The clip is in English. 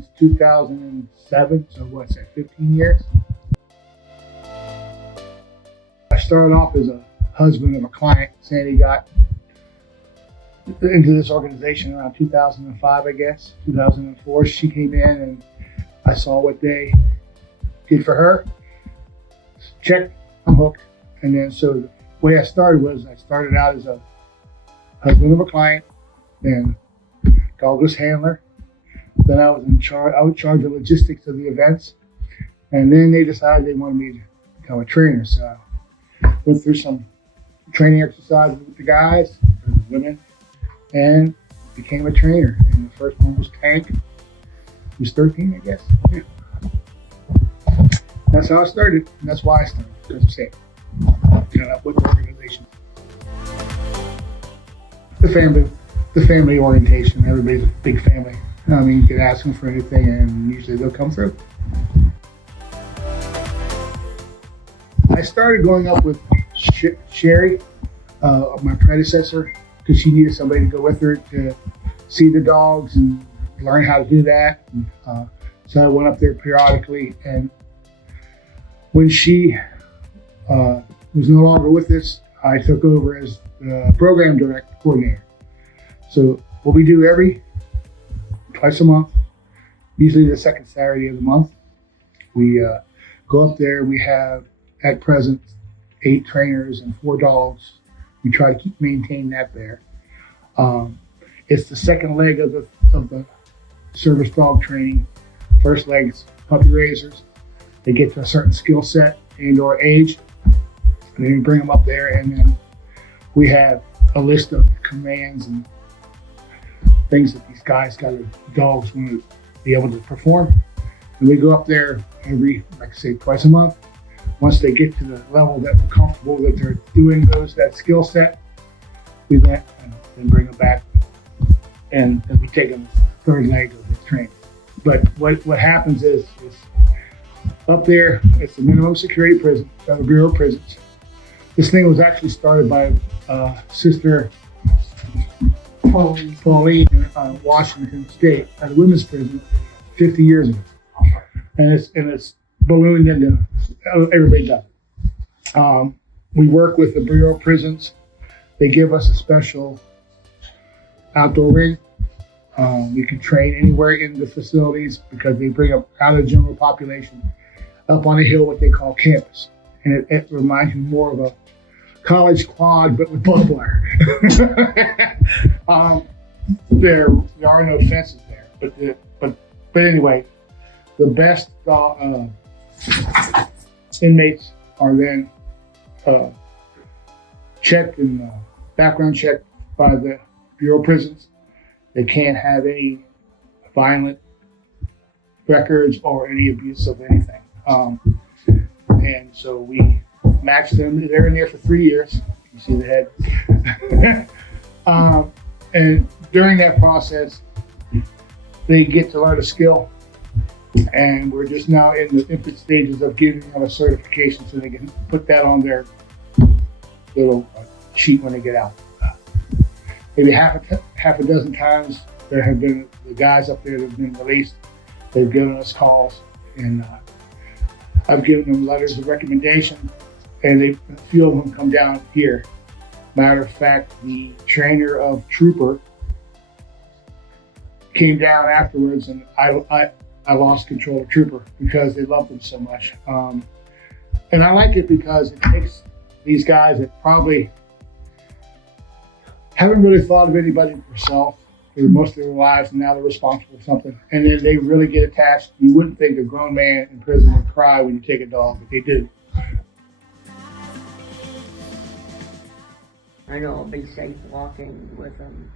since 2007, so what's that, 15 years? I started off as a husband of a client. Sandy got into this organization around 2005, I guess, 2004. She came in and I saw what they did for her. Check, I'm hooked. And then so the way I started was I started out as a husband of a client, then dogless handler. Then I was in charge of logistics of the events. And then they decided they wanted me to become a trainer. So I went through some training exercises with the guys, or the women, and became a trainer. And the first one was Tank. He was 13, I guess. Yeah. That's how I started, and that's why I started, because I'm safe. With the organization. The family orientation. Everybody's a big family. I mean, you can ask them for anything, and usually they'll come through. I started going up with Sherry, my predecessor, because she needed somebody to go with her to see the dogs and learn how to do that. And, so I went up there periodically, and when she was no longer with us, I took over as the program coordinator. So what we do twice a month, usually the second Saturday of the month, we go up there. We have at present 8 trainers and 4 dogs. We try to maintain that there. It's the second leg of the service dog training. First leg is puppy raisers. They get to a certain skill set and/or age. And then we bring them up there, and then we have a list of commands and things that these dogs want to be able to perform. And we go up there twice a month. Once they get to the level that we're comfortable that they're doing that skill set, we then bring them back, and we take them third leg of the training. But what happens is up there, it's the minimum security prison, the Bureau of Prisons. This thing was actually started by Sister Pauline in Washington State at a women's prison 50 years ago. And it's ballooned into, everybody does it. We work with the Bureau of Prisons. They give us a special outdoor ring. We can train anywhere in the facilities because they bring up out of the general population up on a hill, what they call campus. And it reminds me more of a college quad, but with barbed wire. There are no fences there, but anyway, the best inmates are then checked and background checked by the Bureau of Prisons. They can't have any violent records or any abuse of anything. And so we match them. They're in there for 3 years. You see the head. And during that process, they get to learn a skill. And we're just now in the infant stages of giving them a certification so they can put that on their little sheet when they get out. Maybe half a dozen times there have been the guys up there that have been released. They've given us calls, and I've given them letters of recommendation, and a few of them come down here. Matter of fact, the trainer of Trooper came down afterwards, and I lost control of Trooper because they loved him so much. And I like it because it takes these guys that probably haven't really thought of anybody but themselves for most of their lives, and now they're responsible for something. And then they really get attached. You wouldn't think a grown man in prison would cry when you take a dog, but they do. I know I'll be safe walking with them.